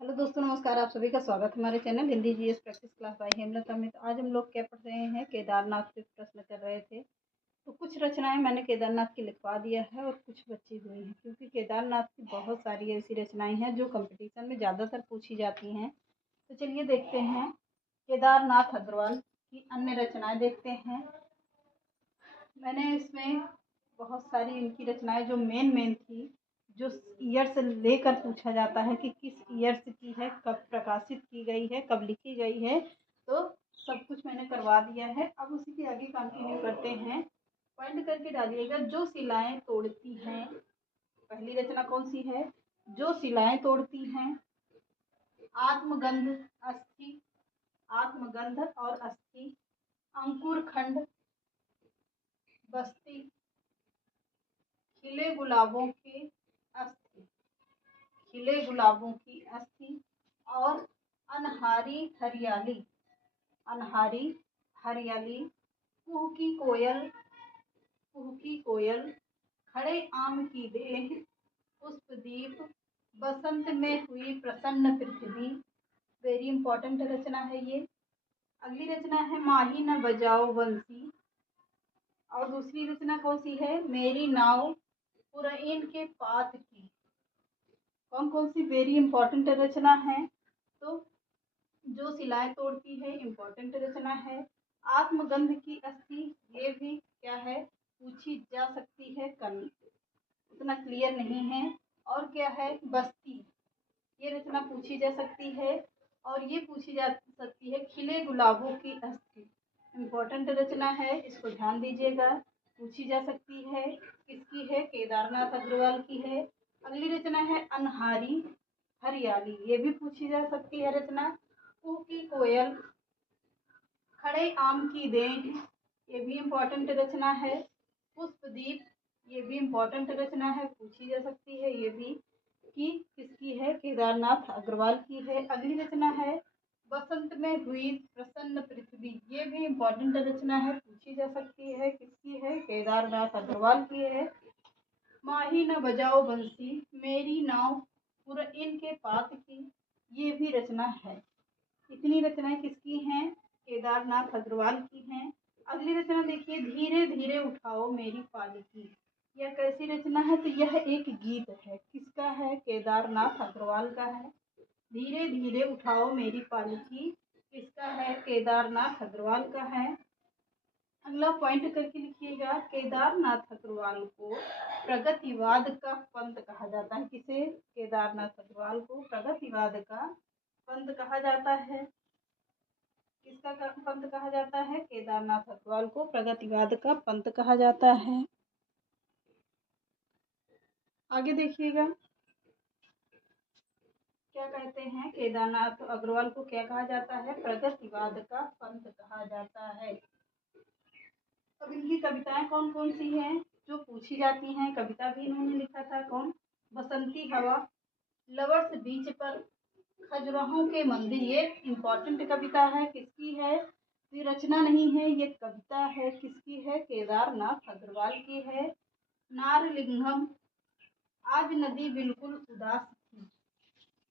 Hello दोस्तों, नमस्कार। आप सभी का स्वागत है हमारे channel Hindi GS practice class by Hemlata में। तो आज हम लोग क्या पढ़ रहे हैं, केदारनाथ के प्रश्न कर रहे थे। तो कुछ रचनाएं मैंने केदारनाथ की लिखवा दिया है और कुछ बची हुई हैं, क्योंकि केदारनाथ की बहुत सारी ऐसी रचनाएं हैं जो कंपटीशन में ज़्यादातर पूछी जाती हैं। तो चलिए देखते हैं केदारनाथ अग्रवाल की अन्य रचनाएं देखते हैं। मैंने इसमें बहुत सारी इनकी रचनाएं जो मेन थी, जो ईयर से लेकर पूछा जाता है कि किस ईयर से की है, कब प्रकाशित की गई है, कब लिखी गई है, तो सब कुछ मैंने करवा दिया है। अब उसी के आगे कंटिन्यू करते हैं। पॉइंट करके डालिएगा। जो शिलाएं तोड़ती हैं, पहली रचना कौन सी है? जो शिलाएं तोड़ती हैं। आत्मगंध अस्थि, आत्मगंध और अस्थि। अंकुर खंड, बस्ती, खिले गुलाबों के अस्थि, खिले गुलाबों की अस्थि, और अनहारी हरियाली, अनहारी हरियाली। कुह की कोयल, कुह की कोयल। खड़े आम की देह, पुष्पदीप। बसंत में हुई प्रसन्न पृथ्वी। वेरी इंपॉर्टेंट रचना है ये। अगली रचना है माही न बजाओ बंसी। और दूसरी रचना कौन सी है? मेरी नाव पुरैन के पात की। कौन कौन सी वेरी इंपॉर्टेंट रचना है? तो जो शिलाएं तोड़ती है, इंपॉर्टेंट रचना है। आत्मगंध की अस्थि, ये भी क्या है, पूछी जा सकती है, उतना क्लियर नहीं है। और क्या है? बस्ती, ये रचना पूछी जा सकती है। और ये पूछी जा सकती है खिले गुलाबों की अस्थि। इम्पोर्टेंट रचना है, इसको ध्यान दीजिएगा। पूछी जा सकती है, किसकी है? केदारनाथ अग्रवाल की है। अगली रचना है अनहारी हरियाली, ये भी पूछी जा सकती है रचना। कुह की कोयल, खड़े आम की देंट, ये भी इम्पोर्टेंट रचना है। पुष्पदीप, ये भी इम्पोर्टेंट रचना है, पूछी जा सकती है ये भी कि किसकी है? केदारनाथ अग्रवाल की है। अगली रचना है बसंत में हुई प्रसन्न पृथ्वी, ये भी इम्पोर्टेंट रचना है, पूछी जा सकती है, किसकी है? केदारनाथ अग्रवाल की है। माही न बजाओ बंसी, मेरी नाव पुरैन के पात की, ये भी रचना है। इतनी रचनाएं किसकी हैं? केदारनाथ अग्रवाल की हैं। अगली रचना देखिए, धीरे धीरे उठाओ मेरी पालकी। यह कैसी रचना है? तो यह एक गीत है। किसका है? केदारनाथ अग्रवाल का है। धीरे धीरे उठाओ मेरी पालकी किसका है? केदारनाथ अग्रवाल का है। अगला पॉइंट करके लिखिएगा। केदारनाथ अग्रवाल को प्रगतिवाद का पंथ कहा जाता है। किसे? केदारनाथ अग्रवाल को प्रगतिवाद का पंथ कहा जाता है। किसका पंथ कहा जाता है? केदारनाथ अग्रवाल को प्रगतिवाद का पंथ कहा जाता है। आगे देखिएगा, क्या कहते हैं? केदारनाथ अग्रवाल को क्या कहा जाता है? प्रगतिवाद का पंथ कहा जाता है। अब इनकी कविताएं कौन कौन सी हैं जो पूछी जाती हैं? कविता भी इन्होंने लिखा था। कौन? बसंती हवा, लवर्स बीच पर, खजुराहों के मंदिर, ये इम्पोर्टेंट कविता है। किसकी है? ये रचना नहीं है, ये कविता है। किसकी है? केदारनाथ अग्रवाल की है। नारलिंगम, आज नदी बिल्कुल उदास थी,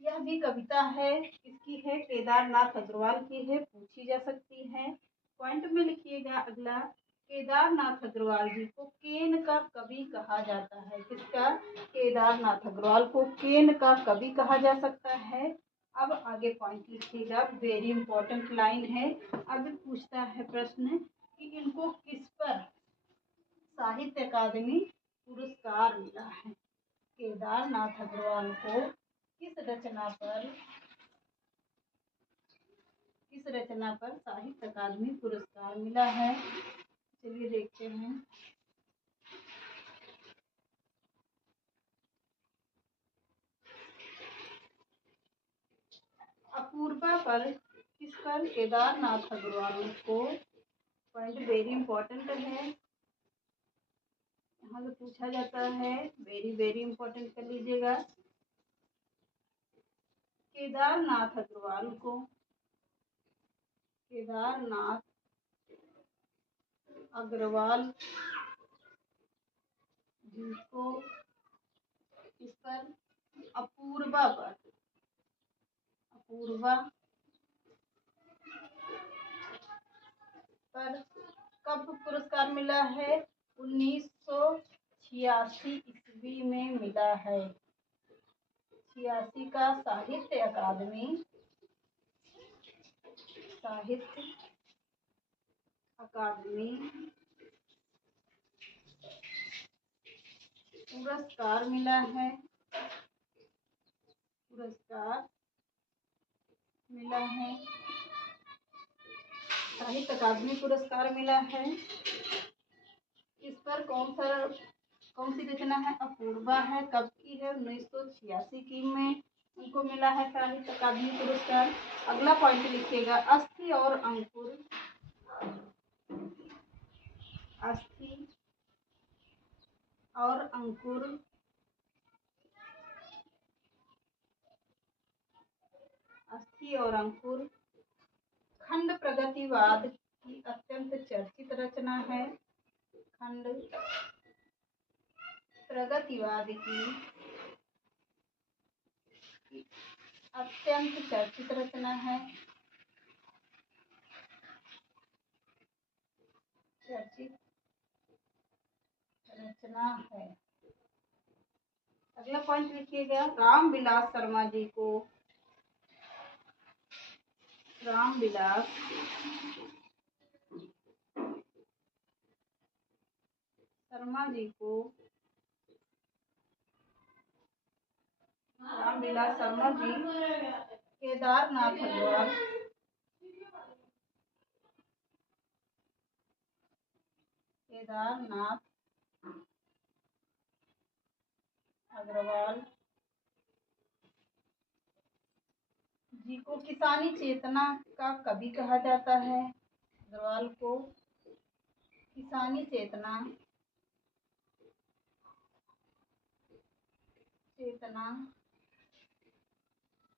यह भी कविता है। किसकी है? केदारनाथ अग्रवाल की है, पूछी जा सकती है। पॉइंट में लिखिएगा अगला, केदारनाथ अग्रवाल जी को केन का कवि कहा जाता है। किसका? केदारनाथ अग्रवाल को केन का कवि कहा जा सकता है। अब आगे पॉइंट लिखिएगा, वेरी इंपॉर्टेंट लाइन है। अब पूछता है प्रश्न कि इनको किस पर साहित्य अकादमी पुरस्कार मिला है। केदारनाथ अग्रवाल को किस रचना पर साहित्य अकादमी पुरस्कार मिला है? चलिए देखते हैं। अपूर्वा पर, किस पर? केदारनाथ अग्रवाल को। पॉइंट वेरी इंपॉर्टेंट है, यहाँ से पूछा जाता है। वेरी इंपॉर्टेंट कर लीजिएगा। केदारनाथ अग्रवाल को, केदारनाथ अग्रवाल जिसको इस पर अपूर्वा पर, अपूर्वा पर कब पुरस्कार मिला है? 1986 ईस्वी में मिला है। 86 का साहित्य अकादमी पुरस्कार मिला है। साहित्य अकादमी पुरस्कार मिला है। इस पर कौन सी रचना है? अपूर्वा है। कब की है? 1986 की में उनको मिला है साहित्य अकादमी पुरस्कार। अगला पॉइंट लिखिएगा, अस्थि और अंकुर। अस्थि और अंकुर खंड प्रगतिवाद की अत्यंत चर्चित रचना है। खंड प्रगतिवाद की अत्यंत चर्चित रचना है। अगला पॉइंट लिखिएगा, रामविलास शर्मा जी को रामविलास शर्मा जी केदारनाथ अग्रवाल जी को किसानी चेतना का कवि कहा जाता है। अग्रवाल को किसानी चेतना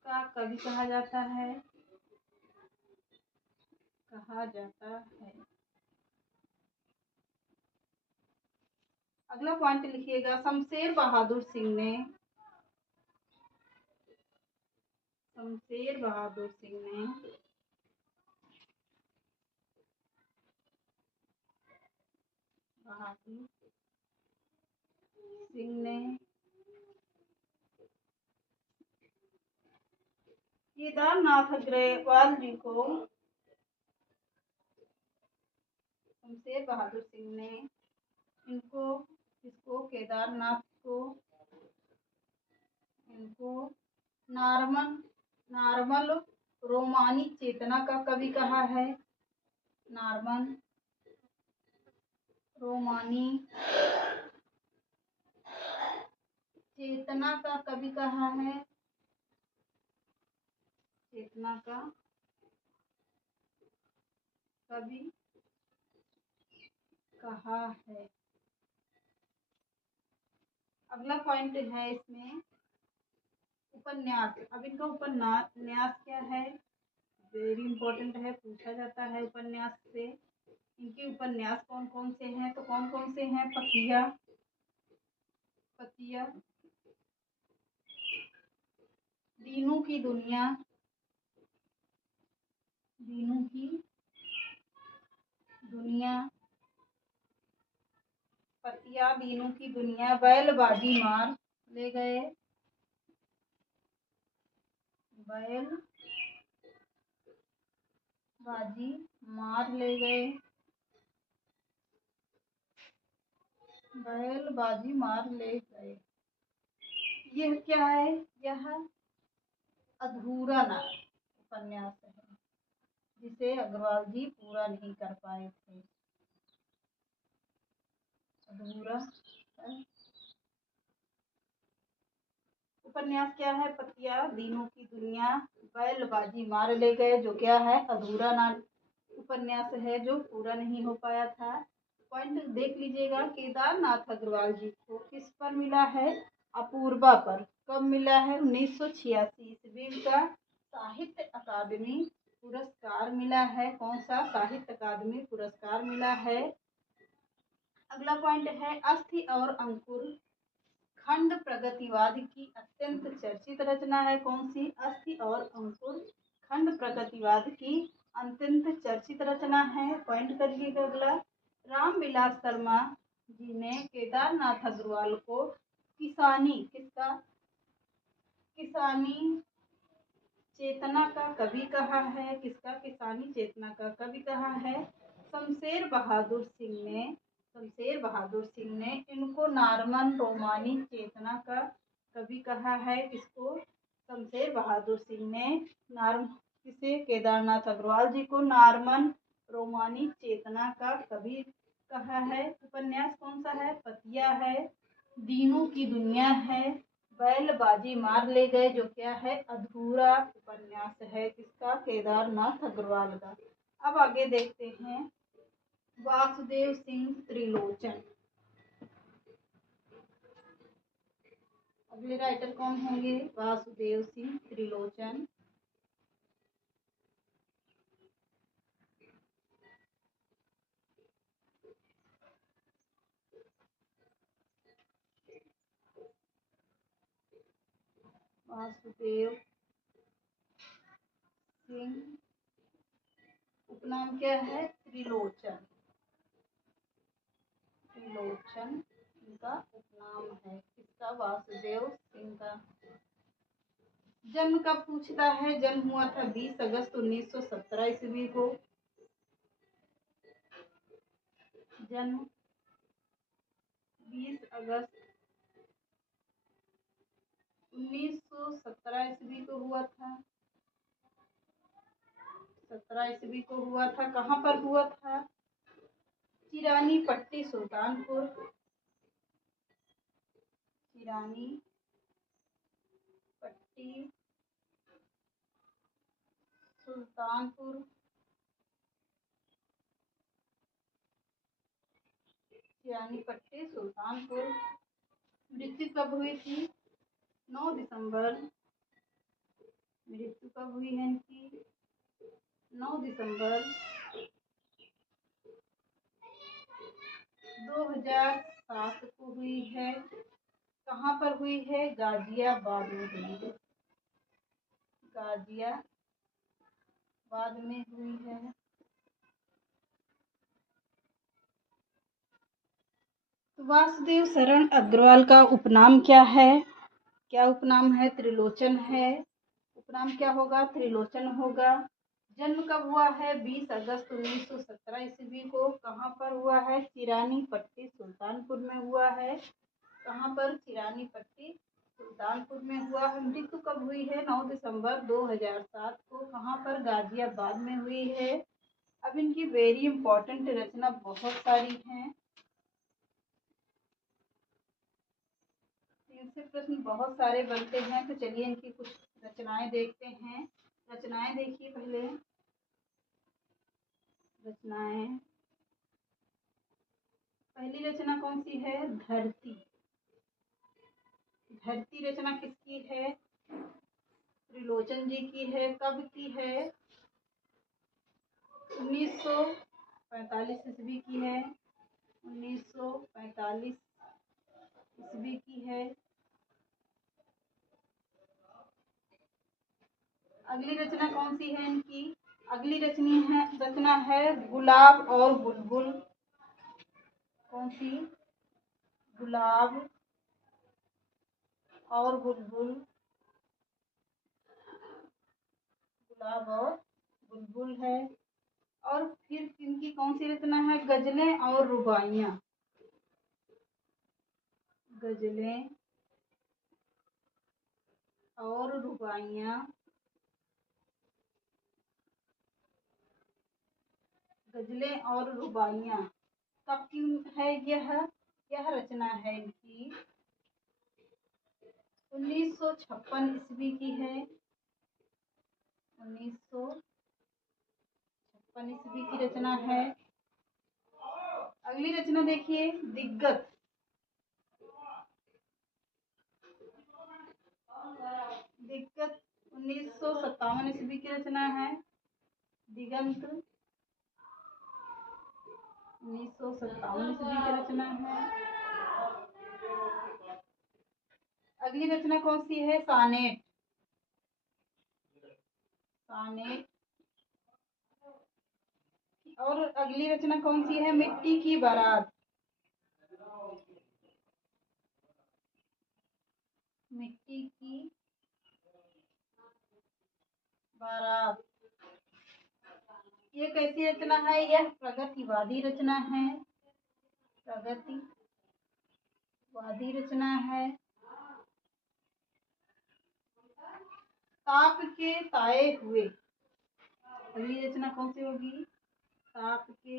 का कवि कहा जाता है। अगला पॉइंट लिखिएगा, शमशेर बहादुर सिंह ने केदारनाथ अग्रवाल जी को शमशेर बहादुर सिंह ने इसको केदारनाथ को नार्मल रोमानी चेतना का कवि कहा है। नार्मल रोमानी चेतना का कवि कहा है। अगला पॉइंट है इसमें उपन्यास। अब इनका उपन्यास क्या है? वेरी इंपॉर्टेंट है, पूछा जाता है उपन्यास से। इनके उपन्यास कौन कौन से हैं? तो कौन कौन से हैं? पतिया, दीनू की दुनिया, पतिया, दीनू की दुनिया, बैलबाजी मार ले गए, यह क्या है? यह अधूरा नार उपन्यास है, जिसे अग्रवाल जी पूरा नहीं कर पाए थे। अधूरा उपन्यास क्या है? पतिया, दीनू की दुनिया, बैलबाजी मार ले गए, जो क्या है? अधूरा नार उपन्यास है, जो पूरा नहीं हो पाया था। पॉइंट देख लीजिएगा, केदारनाथ अग्रवाल जी को किस पर मिला है? अपूर्वा पर। कब मिला है? 1986 ईस्वी का साहित्य अकादमी पुरस्कार मिला है। कौन सा? साहित्य अकादमी पुरस्कार मिला है। अगला पॉइंट है, अस्थि और अंकुर खंड प्रगतिवाद की अत्यंत चर्चित रचना है कौन सी? अस्थि और अंकुर खंड प्रगतिवाद की अत्यंत चर्चित रचना है। पॉइंट करिएगा अगला। रामविलास शर्मा जी ने केदारनाथ अग्रवाल को किसानी चेतना का कवि कहा है। किसका? किसानी चेतना का कवि कहा है। शमशेर बहादुर सिंह ने इनको नॉर्मन रोमानी चेतना का कवि कहा है। किसको? शमशेर बहादुर सिंह ने किसे? केदारनाथ अग्रवाल जी को नॉर्मन रोमानी चेतना का कवि कहा है। उपन्यास कौन सा है? पतिया है, दीनों की दुनिया है, बैलबाजी मार ले गए, जो क्या है? अधूरा उपन्यास है। किसका? केदारनाथ अग्रवाल का। अब आगे देखते हैं वासुदेव सिंह त्रिलोचन। अगले राइटर कौन होंगे? वासुदेव सिंह त्रिलोचन। वासुदेव सिंह उपनाम क्या है? त्रिलोचन। त्रिलोचन इनका उपनाम है। किसका? वासुदेव सिंह का। जन्म कब पूछता है? जन्म हुआ था 20 अगस्त 1917 ईस्वी को। जन्म 20 अगस्त 1917 ईस्वी को हुआ था। 17 ईस्वी को हुआ था। कहाँ पर हुआ था? चिरानी पट्टी सुल्तानपुर। चिरानी पट्टी सुल्तानपुर। चिरानी पट्टी सुल्तानपुर। मृत्यु कब हुई थी? 9 दिसंबर। मृत्यु कब हुई है इनकी? 9 दिसंबर 2007 को हुई है। कहाँ पर हुई है? गाजियाबाद में हुई है। गाजियाबाद में हुई है। वासुदेव शरण अग्रवाल का उपनाम क्या है? क्या उपनाम है? त्रिलोचन है। उपनाम क्या होगा? त्रिलोचन होगा। जन्म कब हुआ है? 20 अगस्त 1917 ईस्वी को। कहाँ पर हुआ है? चिरानी पट्टी सुल्तानपुर में हुआ है। कहाँ पर? चिरानी पट्टी सुल्तानपुर में हुआ है। मृत्यु कब हुई है? 9 दिसंबर 2007 को। कहाँ पर? गाजियाबाद में हुई है। अब इनकी वेरी इंपॉर्टेंट रचना बहुत सारी हैं। इनसे प्रश्न बहुत सारे बनते हैं। तो चलिए इनकी कुछ रचनाएं देखते हैं। रचनाएं देखिए पहले। रचनाएं। पहली रचना कौन सी है? धरती। धरती रचना किसकी है? त्रिलोचन जी की है। कब की है? 1945 ईस्वी की है। 1945 ईस्वी की है। अगली रचना कौन सी है इनकी? अगली रचना है गुलाब और बुलबुल। कौन सी? गुलाब और बुलबुल। गुलाब और बुलबुल है। और फिर इनकी कौन सी रचना है? गजलें और रुबाइयाँ। गजलें और रुबाइयाँ। गजलें और रुबाइयाँ कब की है? यह रचना है इनकी 1956 ईस्वी की है। 1956 ईस्वी की रचना है। अगली रचना देखिए दिग्गत। दिग्गत 1957 ईस्वी की रचना है। दिगंत 1957 ईस्वी की रचना है। अगली रचना कौन सी है? सानेट। सानेट। और अगली रचना कौन सी है? मिट्टी की बारात। मिट्टी की बारात। ये कैसी रचना है? यह प्रगतिवादी रचना है। प्रगतिवादी रचना है। ताप के ताए हुए। अगली रचना कौन सी होगी? ताप के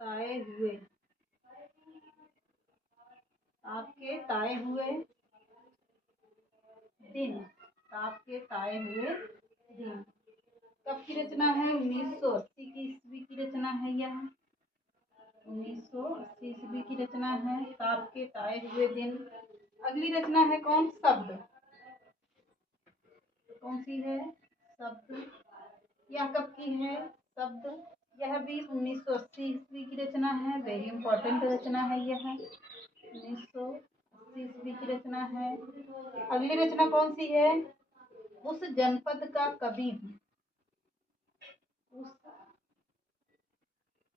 ताए हुए। ताप के ताए हुए दिन। ताप के ताए हुए दिन कब की रचना है? 1980 की ईस्वी की रचना है। यह 1980 ईस्वी की रचना है। ताप के ताए हुए दिन। अगली रचना है कौन? शब्द। कौन सी है? शब्द। यह कब की है? शब्द। यह भी 1980 ईस्वी की रचना है। वेरी इंपॉर्टेंट रचना है यह। 1980 ईस्वी की रचना है। अगली रचना कौन सी है? उस जनपद का कवि हूँ। उस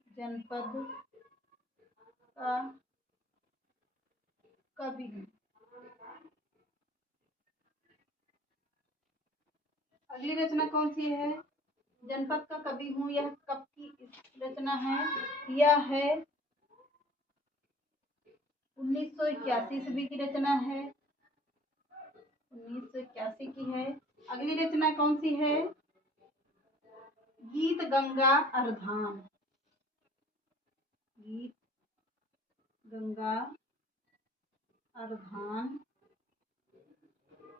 जनपद का कवि हूँ। अगली रचना कौन सी है? जनपद का कवि हूँ। यह कब की रचना है? यह है 1981 ईस्वी की रचना है। 1981 की है। अगली रचना कौन सी है? गीत गंगा अर्धान। गीत गंगा अर्धान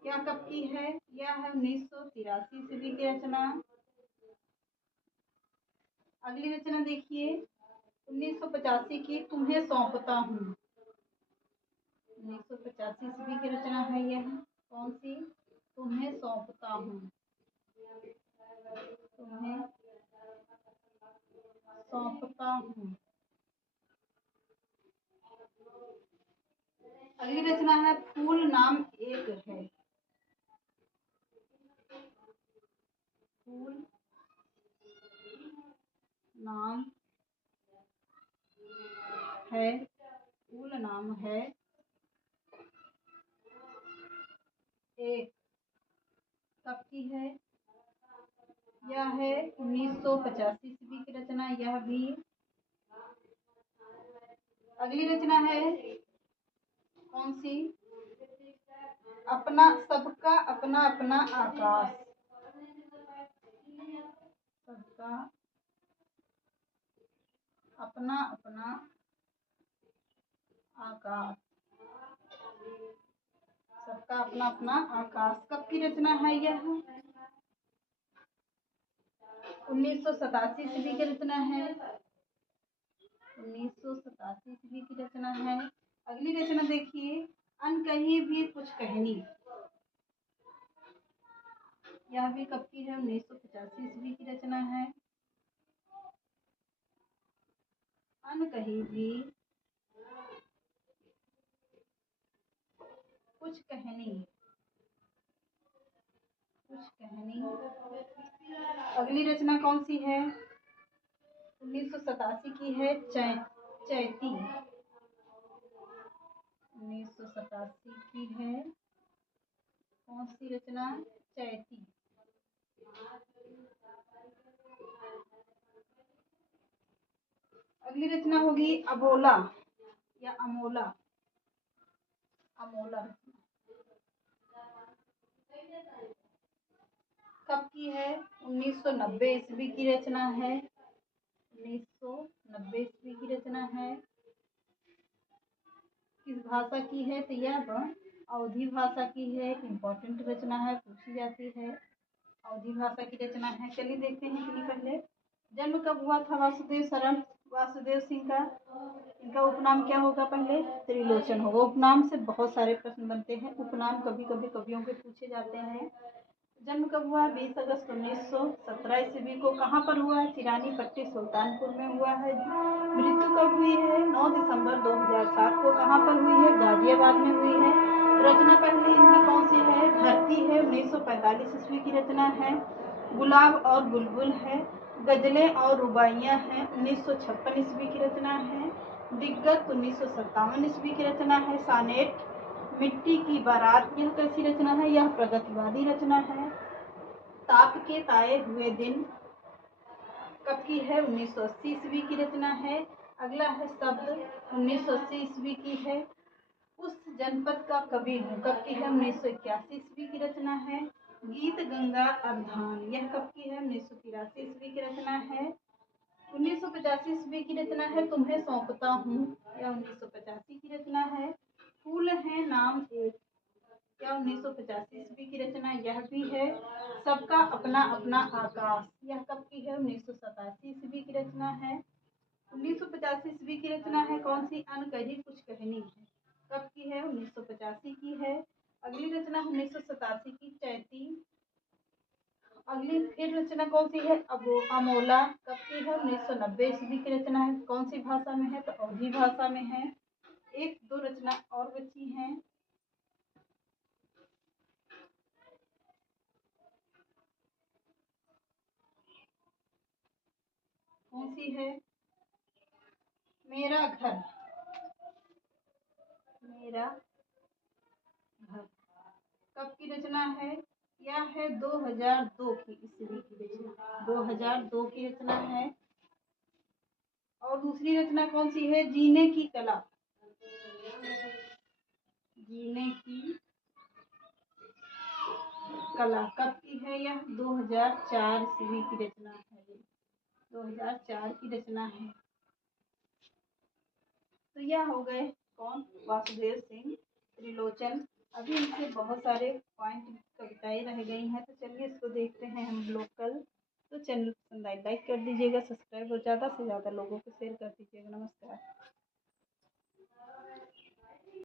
क्या कब की है? यह है 1983 ईस्वी की रचना। अगली रचना देखिए 1985 की, तुम्हें सौंपता हूँ। 1985 ईस्वी की रचना है यह। कौन सी? तुम्हें सौंपता हूँ। तुम्हें सौंपता हूँ। अगली रचना है फूल नाम एक है। फूल नाम है। फूल नाम है एक कब की है? यह है 1985 ईस्वी की रचना। यह भी। अगली रचना है कौन सी? अपना सबका अपना अपना आकाश। सबका अपना अपना आकाश। सबका अपना अपना आकाश कब की रचना है? यह 1987 ईस्वी की रचना है। 1987 ईस्वी की रचना है। अगली रचना देखिए अनकही भी कुछ कहनी। यह भी कब की है? 1985 ईस्वी की रचना है। अनकही भी कुछ कहनी। कुछ कहनी। अगली रचना कौन सी है? 1987 की है चैती। 1987 की है कौन सी रचना? चैती। अगली रचना होगी अबोला या अमोला। अमोला कब की है? 1990 ईस्वी की रचना है। 1990 ईस्वी की रचना है। किस भाषा की है? तो यह अवधी भाषा की है। एक इम्पोर्टेंट रचना है, पूछी जाती है। अवधी भाषा की रचना है। चलिए देखते हैं इतनी पहले जन्म कब हुआ था वासुदेव शरण वासुदेव सिंह का? इनका उपनाम क्या होगा? पहले त्रिलोचन होगा। उपनाम से बहुत सारे प्रश्न बनते हैं। उपनाम कभी कभी कवियों के पूछे जाते हैं। जन्म कब हुआ? 20 अगस्त 1917 ईस्वी को। कहाँ पर हुआ है? चिरानी पट्टी सुल्तानपुर में हुआ है। मृत्यु कब हुई है? 9 दिसंबर 2007 को। कहाँ पर हुई है? गाजियाबाद में हुई है। रचना पहले इनकी कौन सी है? धरती है, 1945 ईस्वी की रचना है। गुलाब और बुलबुल है। गजलें और रुबाइयाँ हैं, 1956 ईस्वी की रचना है। दिग्गत 1957 ईस्वी की रचना है। सानेट मिट्टी की बारात, यह कैसी रचना है? यह प्रगतिवादी रचना है। ताप के ताए हुए दिन कब की है? 1980 ईस्वी की रचना है। अगला है शब्द, 1980 ईस्वी की है। उस जनपद का कवि हूँ, कब की है? 1981 ईस्वी की रचना है। गीत गंगा अर्धान, यह कब की है? 1983 ईस्वी की रचना है। 1985 ईस्वी की रचना है तुम्हें सौंपता हूँ, यह 1985 की रचना है। फूल है नाम एक, यह 1985 ईस्वी की रचना यह भी है। सबका अपना अपना आकाश, यह कब की है? 1987 ईस्वी की रचना है। 1985 ईस्वी की रचना है कौन सी? अन कही कुछ कहनी है, कब की है? 1985 की है। अगली रचना 1987 की चैती। अगली फिर रचना कौन सी है? अमोला, कब की है? 1990 ईस्वी की रचना है। कौन सी भाषा में है? तो अवधी भाषा में है। एक दो रचना और बची हैं। कौन सी है? मेरा घर, मेरा घर कब की रचना है? यह है 2002 की ईस्वी की रचना, 2002 की रचना है। और दूसरी रचना कौन सी है? जीने की कला, जीने की कला कब की है? यह 2004 ईस्वी की रचना है, 2004 की रचना है। तो यह हो गए कौन? वासुदेव सिंह त्रिलोचन। अभी इससे बहुत सारे पॉइंट कविताएं रह गई हैं, तो चलिए इसको देखते हैं हम लोग कल। तो चैनल पसंद आए लाइक कर दीजिएगा, सब्सक्राइब और ज़्यादा से ज़्यादा लोगों को शेयर कर दीजिए।